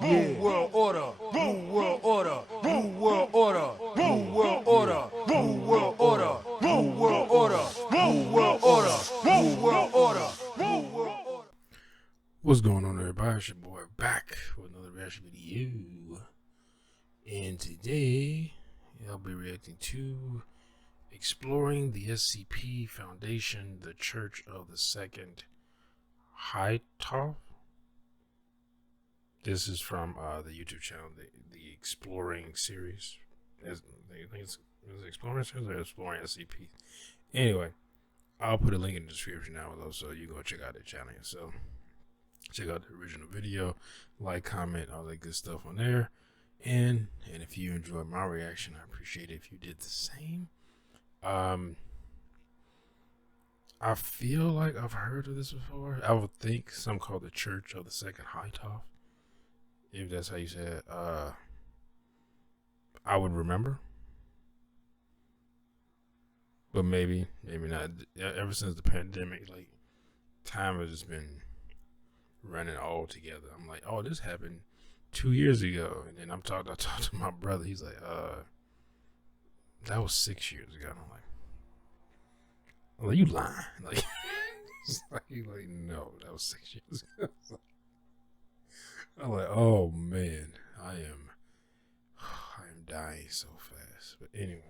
New world order, new world order, new world order, new world order, new world order, new world order, new world order, new world order, new world order. What's going on, everybody? It's your boy back with another reaction video. And today, I'll be reacting to Exploring the SCP Foundation, the Church of the Second Hytoth. This is from the YouTube channel, the Exploring series. I think it's Exploring series or Exploring SCP. Anyway, I'll put a link in the description now below so you can go check out the channel yourself. Check out the original video, like, comment, all that good stuff on there. And if you enjoyed my reaction, I appreciate it if you did the same. I feel like I've heard of this before. I would think some called the Church of the Second Hytoth, if that's how you say it. I would remember, but maybe not. Ever since the pandemic, like, time has just been running all together. I'm like, oh, this happened 2 years ago, and then I talked to my brother. He's like, that was 6 years ago. And I'm like, you lying? Like, like, no, that was 6 years ago. I'm like, oh man, I am dying so fast. But anyway.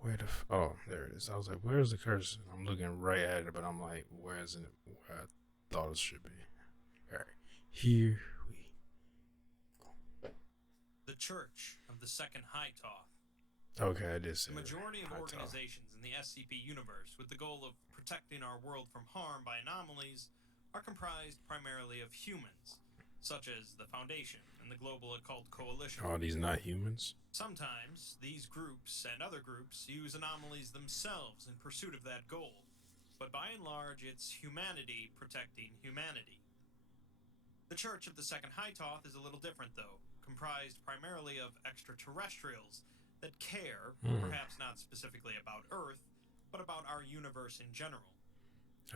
Where the oh, there it is. I was like, where's the cursor? I'm looking right at it, but I'm like, where isn't it where I thought it should be? Alright, here we go. The Church of the Second Hytoth. Okay, I did say The majority of Hytoth. organizations in the SCP universe with the goal of protecting our world from harm by anomalies are comprised primarily of humans, such as the Foundation and the Global Occult Coalition. Are these not humans? Sometimes, these groups and other groups use anomalies themselves in pursuit of that goal, but by and large, it's humanity protecting humanity. The Church of the Second Hytoth is a little different, though, comprised primarily of extraterrestrials that care, perhaps not specifically about Earth, but about our universe in general.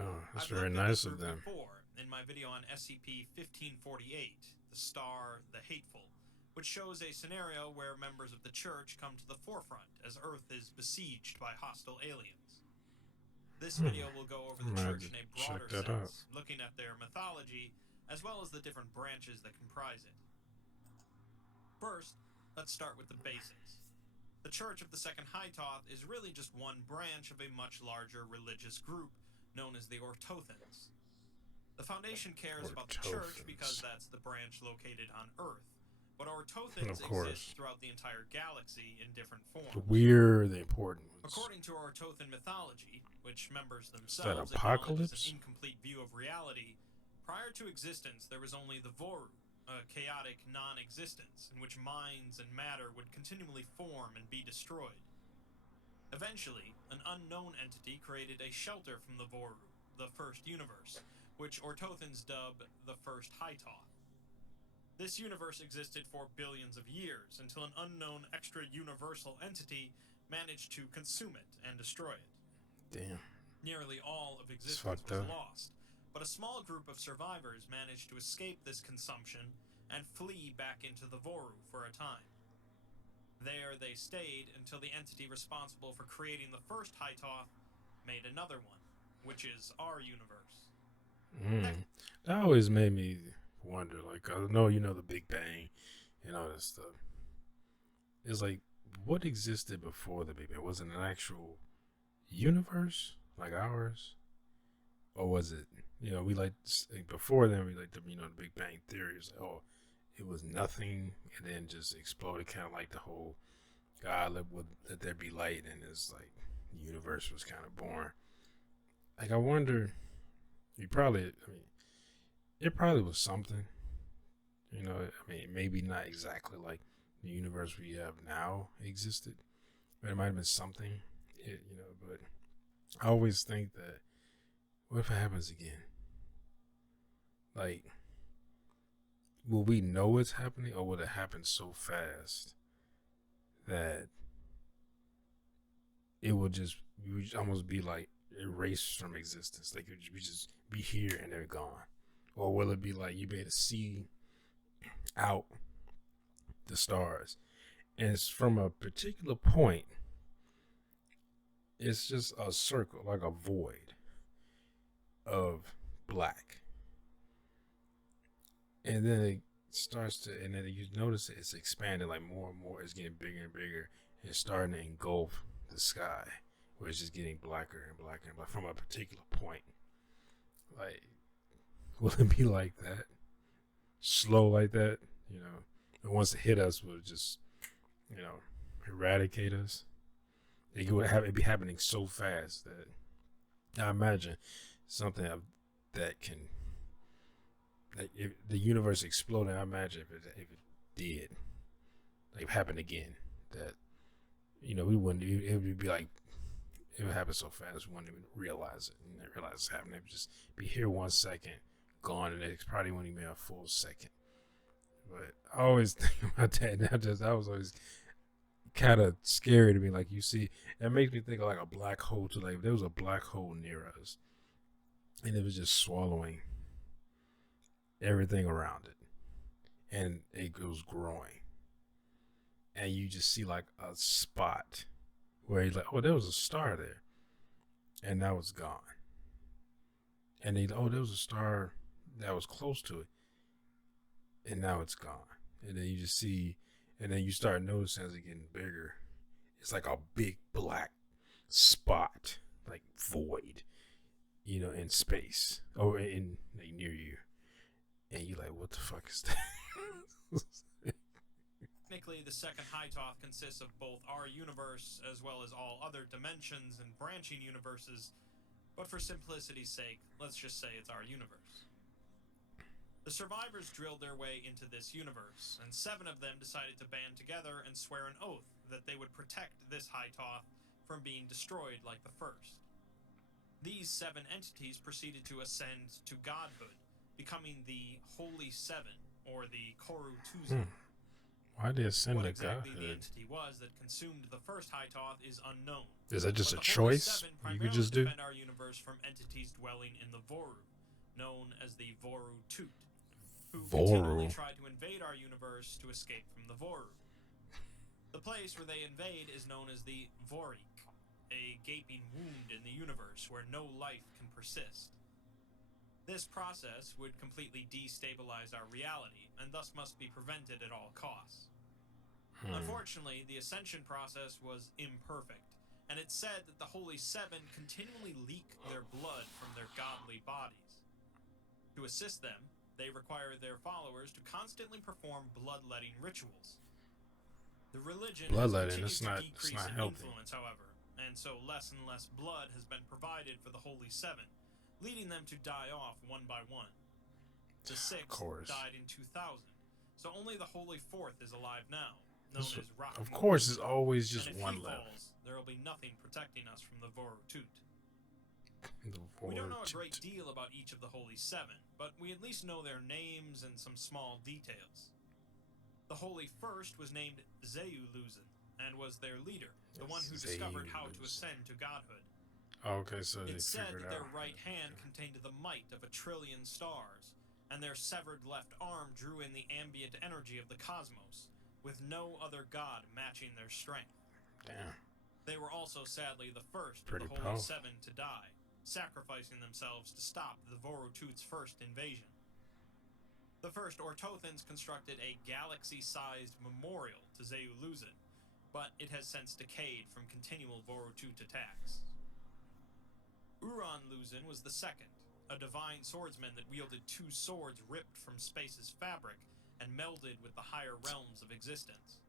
Oh, that's I've very looked at nice this of group them. before in my video on SCP-1548, the Star, the Hateful, which shows a scenario where members of the Church come to the forefront as Earth is besieged by hostile aliens. This video will go over the Church in a broader sense, looking at their mythology, as well as the different branches that comprise it. First, let's start with the basics. The Church of the Second Hytoth is really just one branch of a much larger religious group known as the Orthothans. The Foundation cares about the Church because that's the branch located on Earth, but Orthothans exist throughout the entire galaxy in different forms. We're the important ones. According to Orthothan mythology, which members themselves apocalypse? acknowledge as an incomplete view of reality, prior to existence there was only the Vory, a chaotic non-existence in which minds and matter would continually form and be destroyed. Eventually, an unknown entity created a shelter from the Vory, the first universe, which Orthothans dub the First Hytoth. This universe existed for billions of years until an unknown extra-universal entity managed to consume it and destroy it. Damn. Nearly all of existence was lost, but a small group of survivors managed to escape this consumption and flee back into the Vory for a time. There they stayed until the entity responsible for creating the first Hytoth made another one, which is our universe. That always made me wonder, like, I know you know the Big Bang and all that stuff. It's like, what existed before the Big Bang? Was it an actual universe like ours? Or was it, we like before then we like the the Big Bang theory is like, oh, it was nothing and then just exploded, kind of like the whole God let there be light, and it's like the universe was kind of born. Like, I wonder, it probably was something, maybe not exactly like the universe we have now existed, but it might have been something, but I always think that, what if it happens again? Like, will we know it's happening, or will it happen so fast that it will just we would almost be like erased from existence. Like we just be here and they're gone. Or will it be like you be able to see out the stars, and it's from a particular point, it's just a circle, like a void of black, and then it starts to, and then you notice it's expanding like more and more. It's getting bigger and bigger. And it's starting to engulf the sky, where it's just getting blacker and blacker and blacker from a particular point. Like, will it be like that? Slow like that? You know, and once it hit us, will just, you know, eradicate us? It would have it be happening so fast that I imagine something that can, like, if the universe exploding. I imagine if it did, like, happen again, that, you know, we wouldn't. It would be like, it would happen so fast we wouldn't even realize it. And realize it's happening. It would just be here 1 second, gone, and it probably wouldn't even be a full second. But I always think about that. I was always kind of scary to me. Like, you see, it makes me think of like a black hole too. Like, if there was a black hole near us, and it was just swallowing everything around it, and it was growing, and you just see like a spot where you're like, oh, there was a star there, and now it's gone. And then, oh, there was a star that was close to it, and now it's gone. And then you just see, and then you start noticing as it's getting bigger, it's like a big black spot, like void, you know, in space or in like near you, and you're like, what the fuck is that? Technically, the second Hytoth consists of both our universe as well as all other dimensions and branching universes, but for simplicity's sake, let's just say it's our universe. The survivors drilled their way into this universe, and 7 of them decided to band together and swear an oath that they would protect this Hytoth from being destroyed like the first. These 7 entities proceeded to ascend to godhood, becoming the Holy Seven, or the Occult. Why did they ascend What to exactly godhood? the entity was that consumed the first Hytoth is unknown. Is that just a But the Holy choice Seven you could primarily just do? defend our universe from entities dwelling in the Vory, known as the Vory, who continually try to invade our universe to escape from the Vory. The place where they invade is known as the Vory, a gaping wound in the universe where no life can persist. This process would completely destabilize our reality, and thus must be prevented at all costs. Unfortunately, the ascension process was imperfect, and it's said that the Holy Seven continually leak their blood from their godly bodies. To assist them, they require their followers to constantly perform bloodletting rituals. The religion has continued to decrease in influence, however, and so less and less blood has been provided for the Holy Seven, leading them to die off one by one. The 6th died in 2000, so only the Holy 4th is alive now, known as Rock. Of course, there's always just one left. Falls, there will be nothing protecting us from the Vorotut. We don't know a great deal about each of the Holy Seven, but we at least know their names and some small details. The Holy First was named Zeuluzan, and was their leader, the one who discovered how to ascend to godhood. Okay, so it's said that their right hand contained the might of 1 trillion stars, and their severed left arm drew in the ambient energy of the cosmos, with no other god matching their strength. Damn. They were also sadly the first of the Holy Seven to die, sacrificing themselves to stop the Vorotut's first invasion. The first Orthothans constructed a galaxy-sized memorial to Zeuluzan, but it has since decayed from continual Vorotut attacks. Uran-Luzan was the second, a divine swordsman that wielded 2 swords ripped from space's fabric and melded with the higher realms of existence.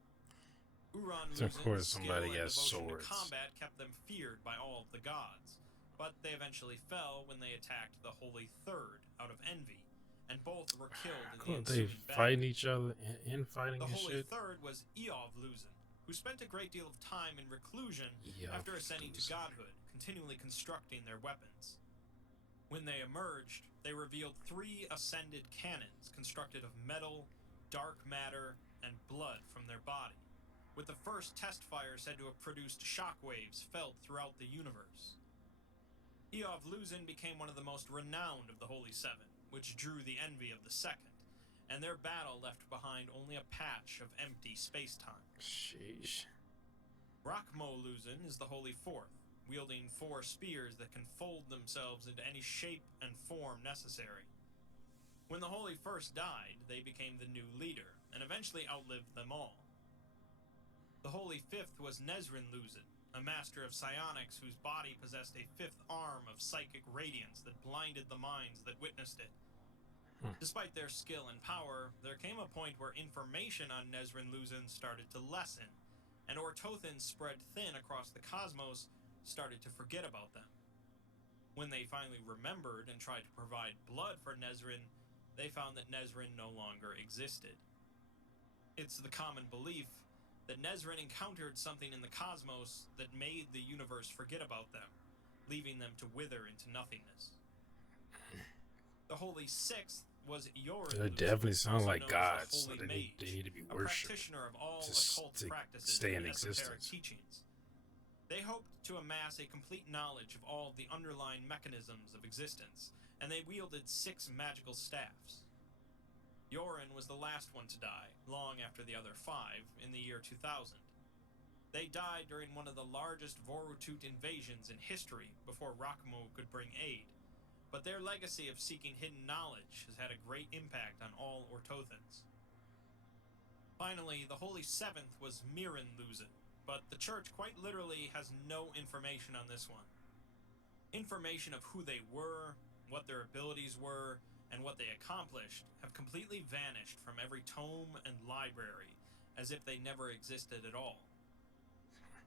Uran-Luzan's skill and devotion to combat kept them feared by all of the gods, but they eventually fell when they attacked the Holy Third out of envy, and both were killed in the ensuing battle. They fighting each other, infighting and The shit? Holy Third was Eov-Luzan, who spent a great deal of time in reclusion after ascending to godhood, continually constructing their weapons. When they emerged, they revealed 3 ascended cannons constructed of metal, dark matter, and blood from their body, with the first test fire said to have produced shockwaves felt throughout the universe. Eov Luzin became one of the most renowned of the Holy Seven, which drew the envy of the Second, and their battle left behind only a patch of empty space-time. Sheesh. Rakmo Luzin is the Holy Fourth, wielding 4 spears that can fold themselves into any shape and form necessary. When the Holy First died, they became the new leader, and eventually outlived them all. The Holy Fifth was Nezrin Luzin, a master of psionics whose body possessed a 5th arm of psychic radiance that blinded the minds that witnessed it. Despite their skill and power, there came a point where information on Nezrin Luzin started to lessen, and Orthothans spread thin across the cosmos started to forget about them. When they finally remembered and tried to provide blood for Nezrin, they found that Nezrin no longer existed. It's the common belief that Nezrin encountered something in the cosmos that made the universe forget about them, leaving them to wither into nothingness. The Holy Sixth was Yorin. They definitely sound like gods, so Holy they Mage, need to be a worshipped practitioner of all to occult practices stay in and esoteric existence. teachings. They hoped to amass a complete knowledge of all the underlying mechanisms of existence, and they wielded 6 magical staffs. Yorin was the last one to die, long after the other 5, in the year 2000. They died during one of the largest Vorutut invasions in history before Rakmo could bring aid, but their legacy of seeking hidden knowledge has had a great impact on all Orthothans. Finally, the Holy Seventh was Mirin Luzin, but the Church quite literally has no information on this one. Information of who they were, what their abilities were, and what they accomplished have completely vanished from every tome and library, as if they never existed at all.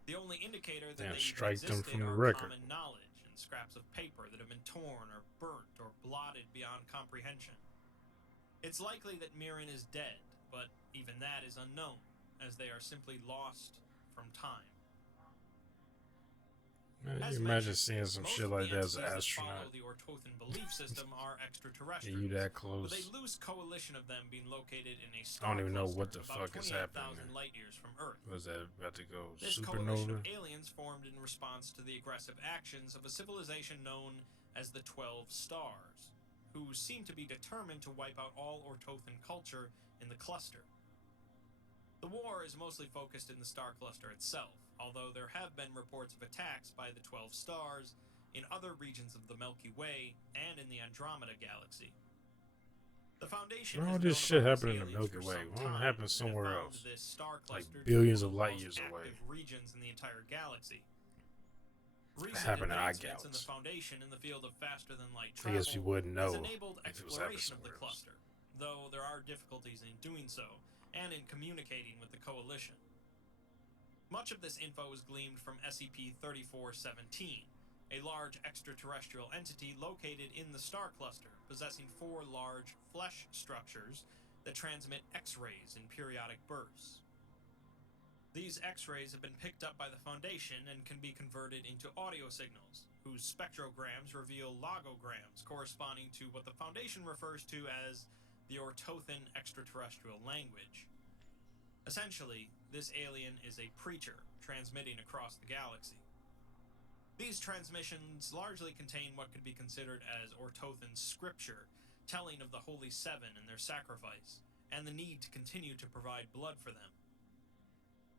The only indicator that Damn, they strike even them existed from the are record. common knowledge and scraps of paper that have been torn or burnt or blotted beyond comprehension. It's likely that Mirin is dead, but even that is unknown, as they are simply lost from time. Man, As you imagine mentioned, seeing some most shit of like the that as an entities that follow astronaut. the Orthothan belief system are Yeah, extraterrestrials, you that with close. a loose coalition of them being located in a I star don't even know cluster what the about fuck is 28,000 happening. light years from Earth. Was that about to go This coalition of supernova? aliens formed in response to the aggressive actions of a civilization known as the 12 Stars, who seem to be determined to wipe out all Orthothan culture in the cluster. The war is mostly focused in the star cluster itself, although there have been reports of attacks by the 12 Stars in other regions of the Milky Way and in the Andromeda galaxy. The Foundation All has this known shit about these happened in the aliens Milky for Way. some Why don't it time happen and have somewhere found else? this star Like cluster to billions be of one light the years most away. active regions in the entire galaxy. Recent happened in our advancements in the galaxy. Foundation in the field of faster-than-light I guess we travel wouldn't has know enabled if it was happening exploration of the somewhere else. cluster, though there are difficulties in doing so, and in communicating with the Coalition. Much of this info is gleaned from SCP-3417, a large extraterrestrial entity located in the star cluster, possessing 4 large flesh structures that transmit X-rays in periodic bursts. These X-rays have been picked up by the Foundation and can be converted into audio signals, whose spectrograms reveal logograms corresponding to what the Foundation refers to as the Orthothan extraterrestrial language. Essentially, this alien is a preacher transmitting across the galaxy. These transmissions largely contain what could be considered as Orthothan scripture, telling of the Holy Seven and their sacrifice, and the need to continue to provide blood for them.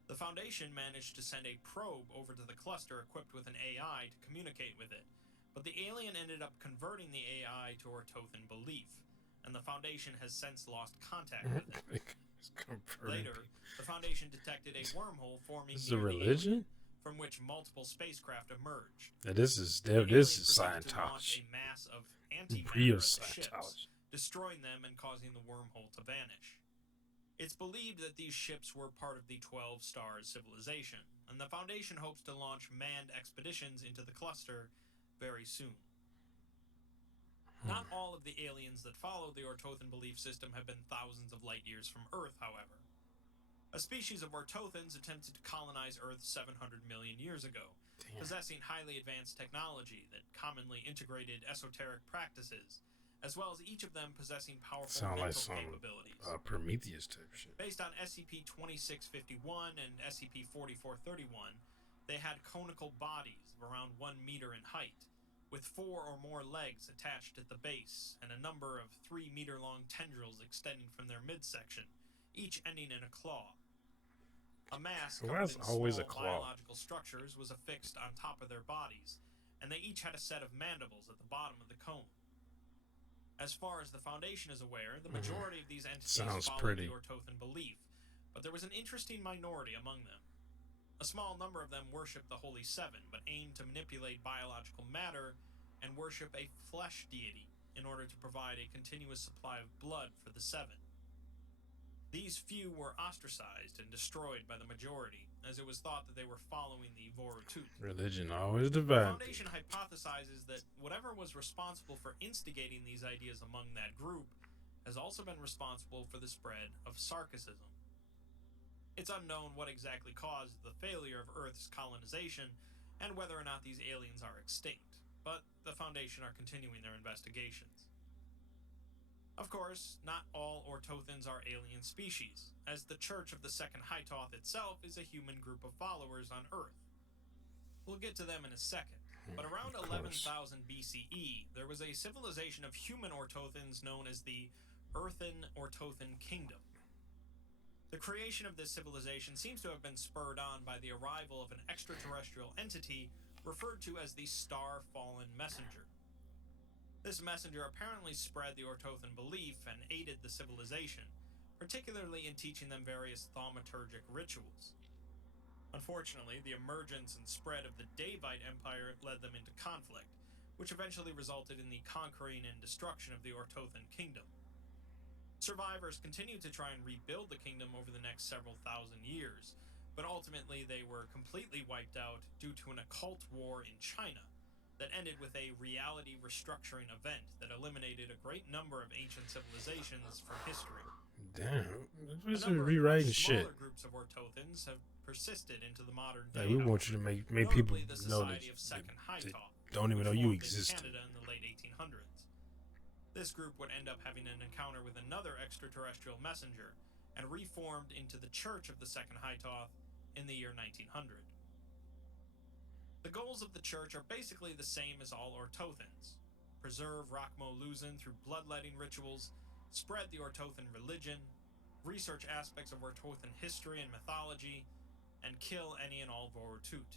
The Foundation managed to send a probe over to the cluster equipped with an AI to communicate with it, but the alien ended up converting the AI to Orthothan belief, and the Foundation has since lost contact with it. Later, the Foundation detected a wormhole forming This is a near the religion? alien, from which multiple spacecraft emerged. Yeah, this is The alien proceeded to launch Scientology. a mass of antimatter Real at the ships, Scientology. destroying them and causing the wormhole to vanish. It's believed that these ships were part of the 12 Stars civilization, and the Foundation hopes to launch manned expeditions into the cluster very soon. Not all of the aliens that follow the Orthothan belief system have been thousands of light years from Earth, however. A species of Orthothans attempted to colonize Earth 700 million years ago, possessing highly advanced technology that commonly integrated esoteric practices, as well as each of them possessing powerful Sound like mental some capabilities. Prometheus type shit. Based on SCP-2651 and SCP-4431, they had conical bodies of around 1 meter in height, with 4 or more legs attached at the base, and a number of 3-meter-long tendrils extending from their midsection, each ending in a claw. A mask covered in always a small claw? biological structures was affixed on top of their bodies, and they each had a set of mandibles at the bottom of the cone. As far as the Foundation is aware, the majority of these entities Sounds follow pretty. the Orthothan belief, but there was an interesting minority among them. A small number of them worship the Holy Seven, but aim to manipulate biological matter and worship a flesh deity in order to provide a continuous supply of blood for the Seven. These few were ostracized and destroyed by the majority, as it was thought that they were following the Vory. Religion always The divided. Foundation hypothesizes that whatever was responsible for instigating these ideas among that group has also been responsible for the spread of sarcasm. It's unknown what exactly caused the failure of Earth's colonization and whether or not these aliens are extinct, but the Foundation are continuing their investigations. Of course, not all Orthothans are alien species, as the Church of the Second Hytoth itself is a human group of followers on Earth. We'll get to them in a second, but around 11,000 BCE, there was a civilization of human Orthothans known as the Earthen Orthothan Kingdom. The creation of this civilization seems to have been spurred on by the arrival of an extraterrestrial entity referred to as the Star-Fallen Messenger. This messenger apparently spread the Orthothan belief and aided the civilization, particularly in teaching them various thaumaturgic rituals. Unfortunately, the emergence and spread of the Davite Empire led them into conflict, which eventually resulted in the conquering and destruction of the Orthothan kingdom. Survivors continued to try and rebuild the kingdom over the next several thousand years, but ultimately they were completely wiped out due to an occult war in China that ended with a reality restructuring event that eliminated a great number of ancient civilizations from history. Damn, A this is number of rewriting much shit. smaller groups of Orthothans have persisted into the modern day. Like, we want you to make people Notably, the know that Society of Second Hytoth, don't even know which you formed in exist. Canada in the late 1800s. This group would end up having an encounter with another extraterrestrial messenger and reformed into the Church of the Second Hytoth in the year 1900. The goals of the church are basically the same as all Orthothans: preserve Rockmo-Luzon through bloodletting rituals, spread the Orthothan religion, research aspects of Orthothan history and mythology, and kill any and all Vorutut.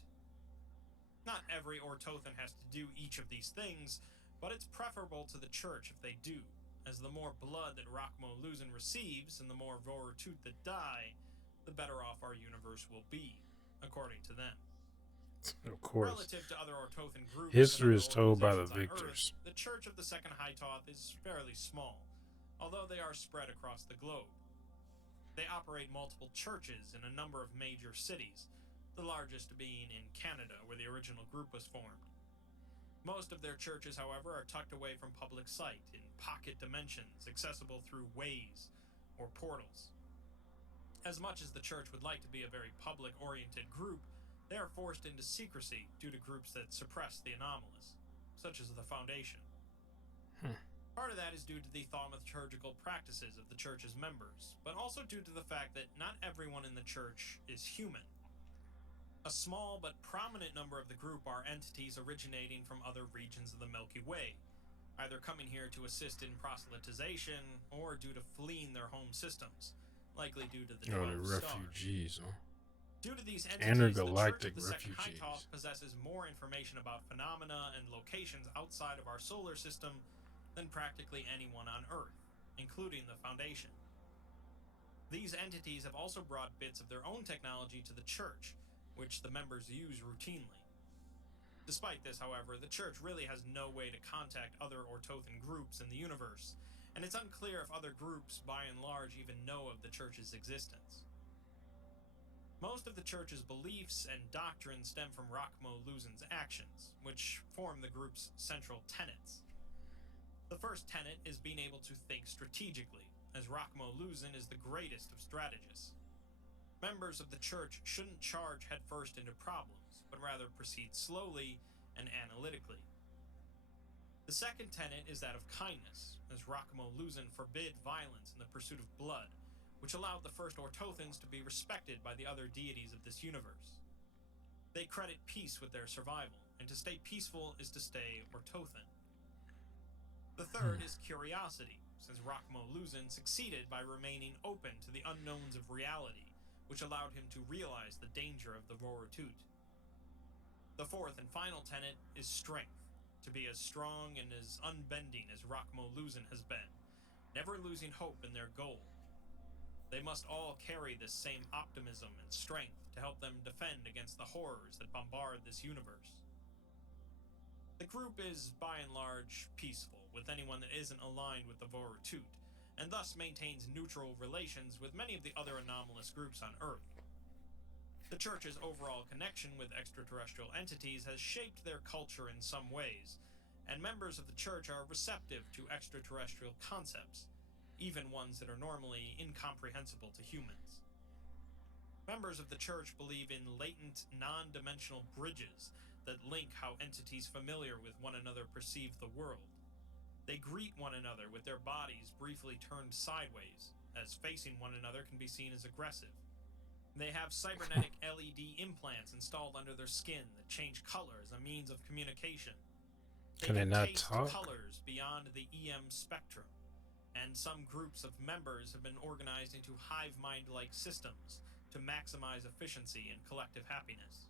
Not every Orthothan has to do each of these things, but it's preferable to the church if they do, as the more blood that Rockmo-Luzon receives and the more Vorutut that die, the better off our universe will be, according to them. Of course. Relative to other Orthothan groups, History and is other told by the organizations on victors. Earth, the Church of the Second Hytoth is fairly small, although they are spread across the globe. They operate multiple churches in a number of major cities, the largest being in Canada, where the original group was formed. Most of their churches, however, are tucked away from public sight in pocket dimensions, accessible through ways or portals. As much as the church would like to be a very public-oriented group, they are forced into secrecy due to groups that suppress the anomalies, such as the Foundation. Part of that is due to the thaumaturgical practices of the church's members, but also due to the fact that not everyone in the church is human. A small but prominent number of the group are entities originating from other regions of the Milky Way, either coming here to assist in proselytization or due to fleeing their home systems, likely due to the 12 the stars. refugees, huh? Due to these entities, Intergalactic the Church of the Second refugees. Hytoth possesses more information about phenomena and locations outside of our solar system than practically anyone on Earth, including the Foundation. These entities have also brought bits of their own technology to the Church, which the members use routinely. Despite this, however, the Church really has no way to contact other Orthothan groups in the universe, and it's unclear if other groups, by and large, even know of the Church's existence. Most of the Church's beliefs and doctrines stem from Rockmo-Luzon's actions, which form the group's central tenets. The first tenet is being able to think strategically, as Rockmo-Luzon is the greatest of strategists. Members of the Church shouldn't charge headfirst into problems, but rather proceed slowly and analytically. The The second tenet is that of kindness, as Rakmo Luzin forbid violence in the pursuit of blood, which allowed the first Orthothans to be respected by the other deities of this universe. They credit peace with their survival, and to stay peaceful is to stay Orthothan. The third is curiosity, since Rakmo Luzin succeeded by remaining open to the unknowns of reality, which allowed him to realize the danger of the Vory. The fourth and final tenet is strength, to be as strong and as unbending as Rakmo Luzin has been, never losing hope in their goal. They must all carry this same optimism and strength to help them defend against the horrors that bombard this universe. The group is, by and large, peaceful with anyone that isn't aligned with the Vory, and thus maintains neutral relations with many of the other anomalous groups on Earth. The Church's overall connection with extraterrestrial entities has shaped their culture in some ways, and members of the Church are receptive to extraterrestrial concepts, even ones that are normally incomprehensible to humans. Members of the Church believe in latent, non-dimensional bridges that link how entities familiar with one another perceive the world. They greet one another with their bodies briefly turned sideways, as facing one another can be seen as aggressive. They have cybernetic LED implants installed under their skin that change color as a means of communication. Can they not taste talk? colors beyond the EM spectrum, and some groups of members have been organized into hive mind-like systems to maximize efficiency and collective happiness.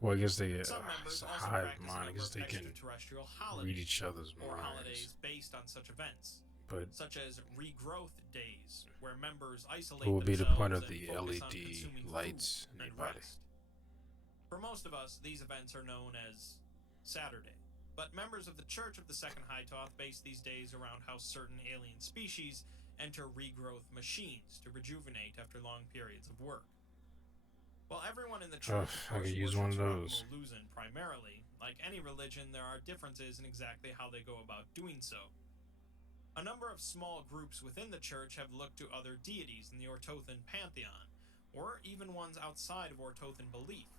Well, I guess they Some members it's a also hive practice a mind. I number guess of they can extraterrestrial read holidays, each other's or minds. holidays based on such events, But such as regrowth days, where members isolate what would be the themselves point of and the focus on LED consuming lights food in your and body? rest. For most of us, these events are known as Saturday, but members of the Church of the Second Hytoth base these days around how certain alien species enter regrowth machines to rejuvenate after long periods of work. While everyone in the Church I could use one of those. Luzin primarily, like any religion, there are differences in exactly how they go about doing so. A number of small groups within the Church have looked to other deities in the Orthothan pantheon, or even ones outside of Orthothan belief,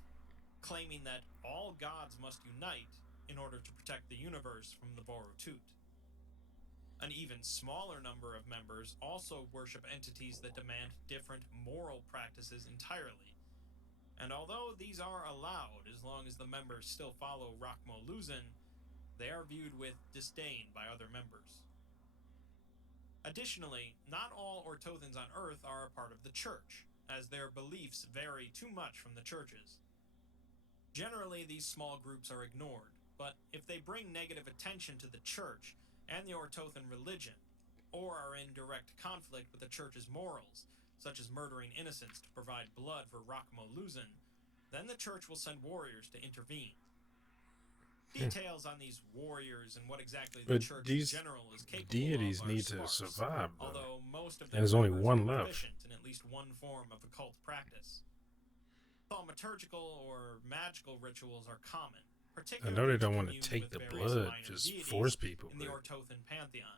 claiming that all gods must unite in order to protect the universe from the Vory. An even smaller number of members also worship entities that demand different moral practices entirely. And although these are allowed as long as the members still follow Rakmo Luzin, they are viewed with disdain by other members. Additionally, not all Orthothans on Earth are a part of the Church, as their beliefs vary too much from the Church's. Generally, these small groups are ignored, but if they bring negative attention to the Church and the Orthothan religion, or are in direct conflict with the Church's morals, such as murdering innocents to provide blood for Rakmo Luzin, then the Church will send warriors to intervene. Details on these warriors and what exactly the But Church these in general is capable deities of are need to sparse, survive, though. although most of And their there's only members one are left. proficient in at least one form of occult practice. Thaumaturgical or magical rituals are common, I particularly know they don't to want to commune take with the various blood, minor just deities force people. in the But Orthothan pantheon.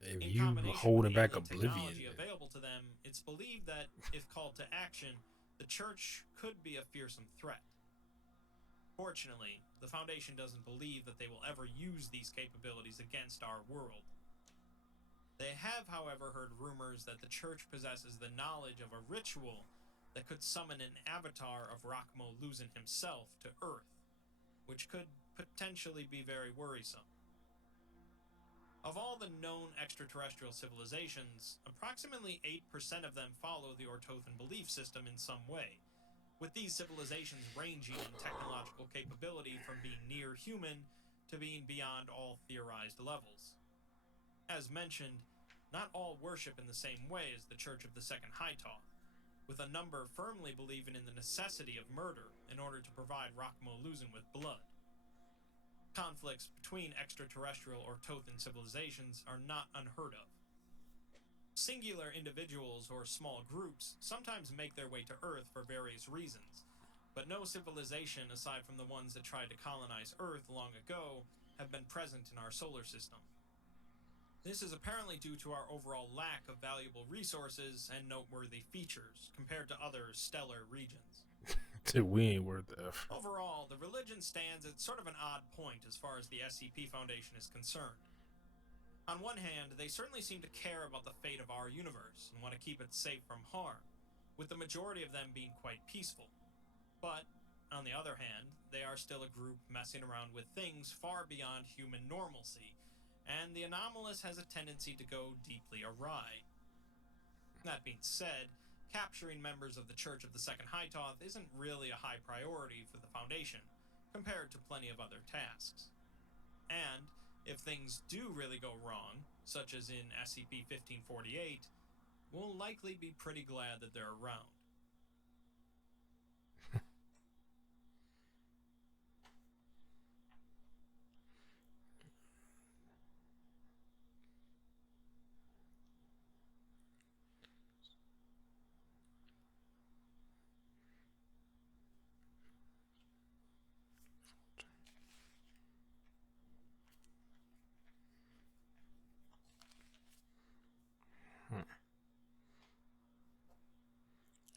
if In you combination holding with the back alien oblivion, technology available to them, it's believed that, if called to action, the Church could be a fearsome threat. Fortunately, the Foundation doesn't believe that they will ever use these capabilities against our world. They have, however, heard rumors that the Church possesses the knowledge of a ritual that could summon an avatar of Rakmo Luzin himself to Earth, which could potentially be very worrisome. Of all the known extraterrestrial civilizations, approximately 8% of them follow the Orthothan belief system in some way, with these civilizations ranging in technological capability from being near human to being beyond all theorized levels. As mentioned, not all worship in the same way as the Church of the Second Hytoth, with a number firmly believing in the necessity of murder in order to provide Rakmo Luzin with blood. Conflicts between extraterrestrial or Orthothan civilizations are not unheard of. Singular individuals or small groups sometimes make their way to Earth for various reasons, but no civilization aside from the ones that tried to colonize Earth long ago have been present in our solar system. This is apparently due to our overall lack of valuable resources and noteworthy features compared to other stellar regions. We ain't worth the effort. Overall, the religion stands at sort of an odd point as far as the SCP Foundation is concerned. On one hand, they certainly seem to care about the fate of our universe and want to keep it safe from harm, with the majority of them being quite peaceful. But, on the other hand, they are still a group messing around with things far beyond human normalcy, and the anomalous has a tendency to go deeply awry. That being said, capturing members of the Church of the Second Hytoth isn't really a high priority for the Foundation, compared to plenty of other tasks. And, if things do really go wrong, such as in SCP-1548, we'll likely be pretty glad that they're around.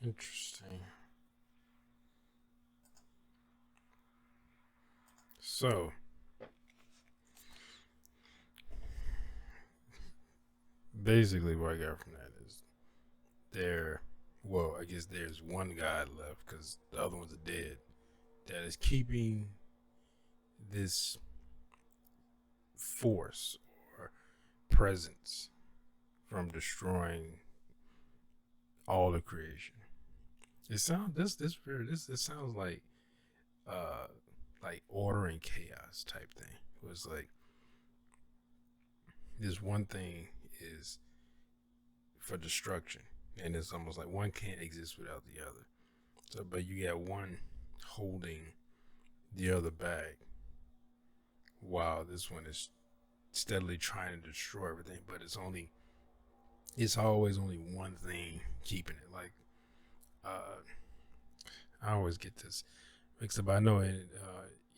Interesting. So, basically, what I got from that is I guess there's one god left because the other ones are dead that is keeping this force or presence from destroying all of creation. It sounds this sounds like order and chaos type thing. It was like this one thing is for destruction, and it's almost like one can't exist without the other. So, but you got one holding the other back, while this one is steadily trying to destroy everything. But it's always only one thing keeping it. Like, I always get this mixed up. I know in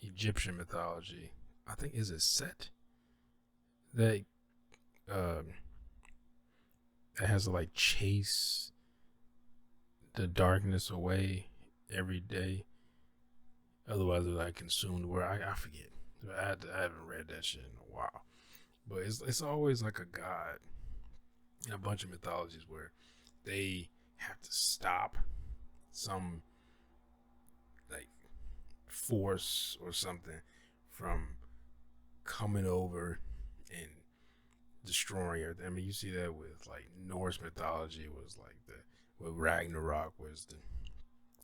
Egyptian mythology, I think is it Set that it has to like chase the darkness away every day, otherwise they're like consumed. Where I forget. I haven't read that shit in a while, but it's always like a god in a bunch of mythologies where they have to stop some like force or something from coming over and destroying everything. I mean, you see that with like Norse mythology was like with Ragnarok was the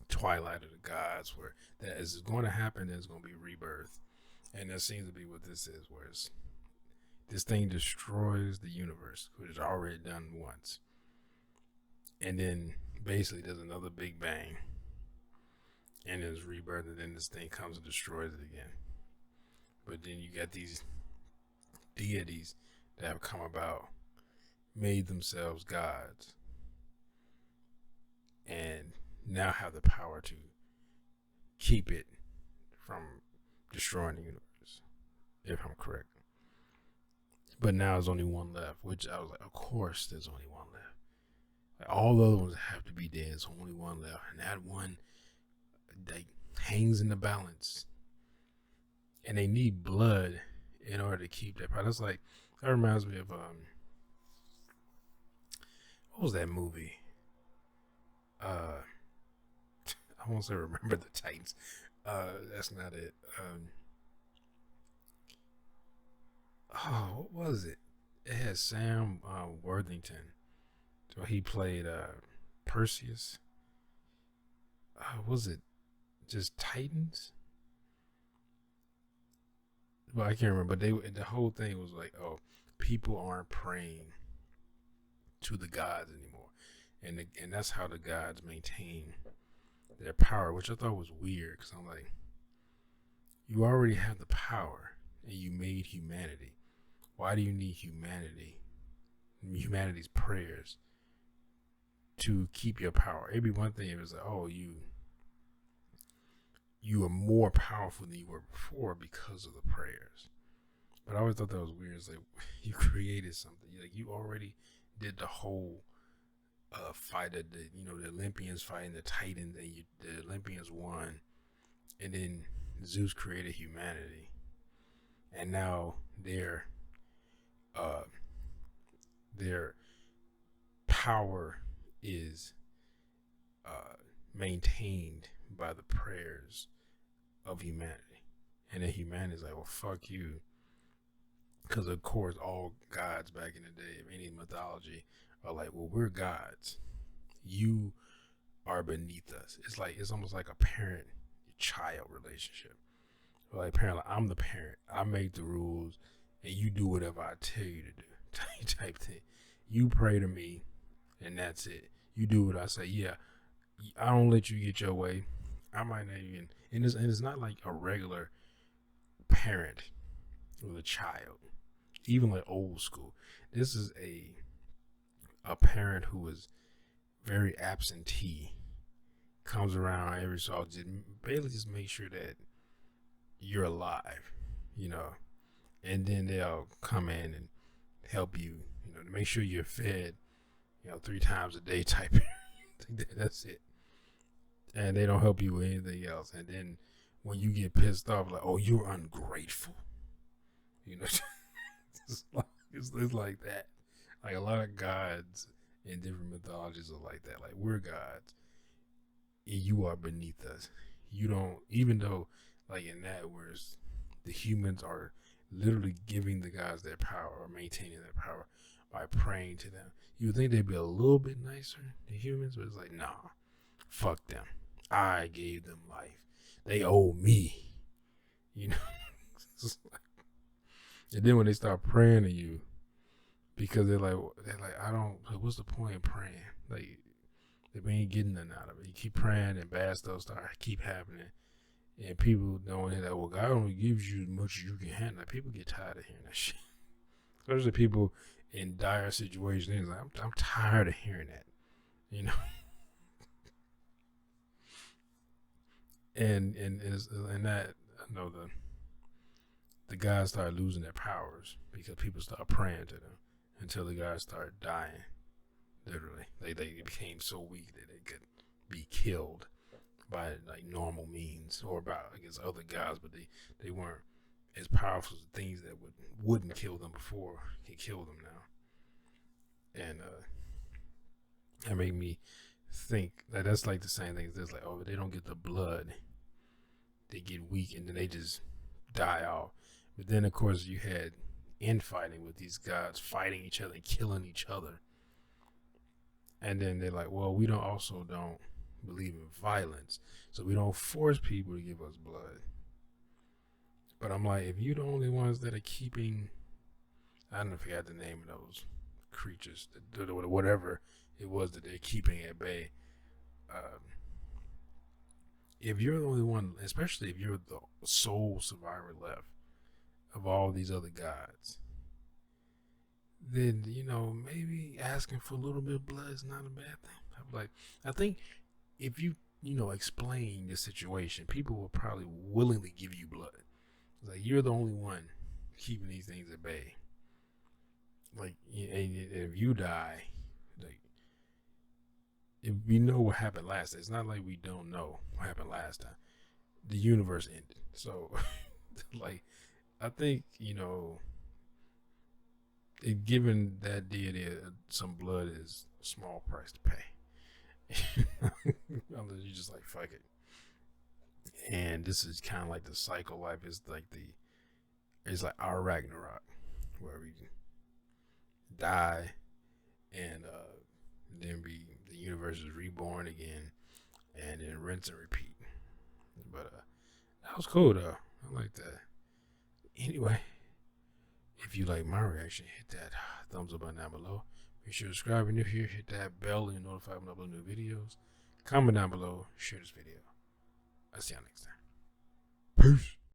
twilight of the gods, where that is going to happen. There's going to be rebirth, and that seems to be what this is. Whereas this thing destroys the universe, which is already done once, and then basically there's another big bang, and there's rebirth, and then this thing comes and destroys it again. But then you got these deities that have come about, made themselves gods, and now have the power to keep it from destroying the universe, if I'm correct. But now there's only one left, which I was like, of course there's only one left. Like, all the other ones have to be dead. There's only one left, and that one like hangs in the balance, and they need blood in order to keep that power. That's like, that reminds me of what was that movie? I won't say Remember the Titans. That's not it. What was it? It had Sam Worthington. So he played Perseus. Was it just Titans? Well, I can't remember. But the whole thing was like, oh, people aren't praying to the gods anymore, and that's how the gods maintain their power, which I thought was weird, because I'm like, you already have the power, and you made humanity. Why do you need humanity's prayers to keep your power? It'd be one thing if it was like, oh, you are more powerful than you were before because of the prayers. But I always thought that was weird. It's like, you created something. Like, you already did the whole fight the the Olympians fighting the Titans, and the Olympians won, and then Zeus created humanity, and now their power is maintained by the prayers of humanity, and then humanity is like, well, fuck you, because of course all gods back in the day of any mythology are like, well, we're gods, you are beneath us. It's almost like a parent-child relationship. Like, apparently I'm the parent, I make the rules, and you do whatever I tell you to do, type thing. You pray to me, and that's it. You do what I say. Yeah, I don't let you get your way. I might not even, and it's not like a regular parent with a child, even like old school. This is a parent who is very absentee, comes around every so often, barely just make sure that you're alive, and then they'll come in and help you, to make sure you're fed, 3 times a day type. That's it. And they don't help you with anything else. And then when you get pissed off, like, oh, you're ungrateful, it's like that. Like, a lot of gods in different mythologies are like that. Like, we're gods, and you are beneath us. You don't, even though, like in that, where the humans are literally giving the gods their power or maintaining their power by praying to them. You would think they'd be a little bit nicer to humans, but it's like, nah, fuck them. I gave them life. They owe me. And then when they start praying to you, because they're like, what's the point of praying? Like, we ain't getting nothing out of it. You keep praying and bad stuff keep happening. And people don't hear that, well, God only gives you as much as you can handle. Like, people get tired of hearing that shit. Especially people in dire situations. Like, I'm tired of hearing that. And that, I know the guys started losing their powers because people started praying to them until the guys started dying. Literally, they became so weak that they could be killed by like normal means, or by, I guess, other guys, but they weren't as powerful as things that wouldn't kill them before can kill them now. And that made me think that that's like the same thing as this. Like, oh, they don't get the blood, they get weak, and then they just die off. But then, of course, you had infighting with these gods fighting each other and killing each other. And then they're like, well, we don't believe in violence, so we don't force people to give us blood. But I'm like, if you're the only ones that are keeping, I don't forget the name of those creatures, whatever it was that they're keeping at bay. If you're the only one, especially if you're the sole survivor left of all these other gods, then, maybe asking for a little bit of blood is not a bad thing. I think if you, explain the situation, people will probably willingly give you blood. Like, you're the only one keeping these things at bay. Like, and if you die, like, if we know what happened last time, it's not like we don't know what happened last time. The universe ended. So, like, I think, given that deity some blood is a small price to pay. Unless you just like, fuck it. And this is kind of like the cycle life. It's like our Ragnarok, where we die and then the universe is reborn again, and then rinse and repeat. But that was cool though. I like that. Anyway, if you like my reaction, hit that thumbs up button down below. Be sure to subscribe if you're new here. Hit that bell and you're notified when I upload new videos. Comment down below. Share this video. I'll see y'all next time. Peace.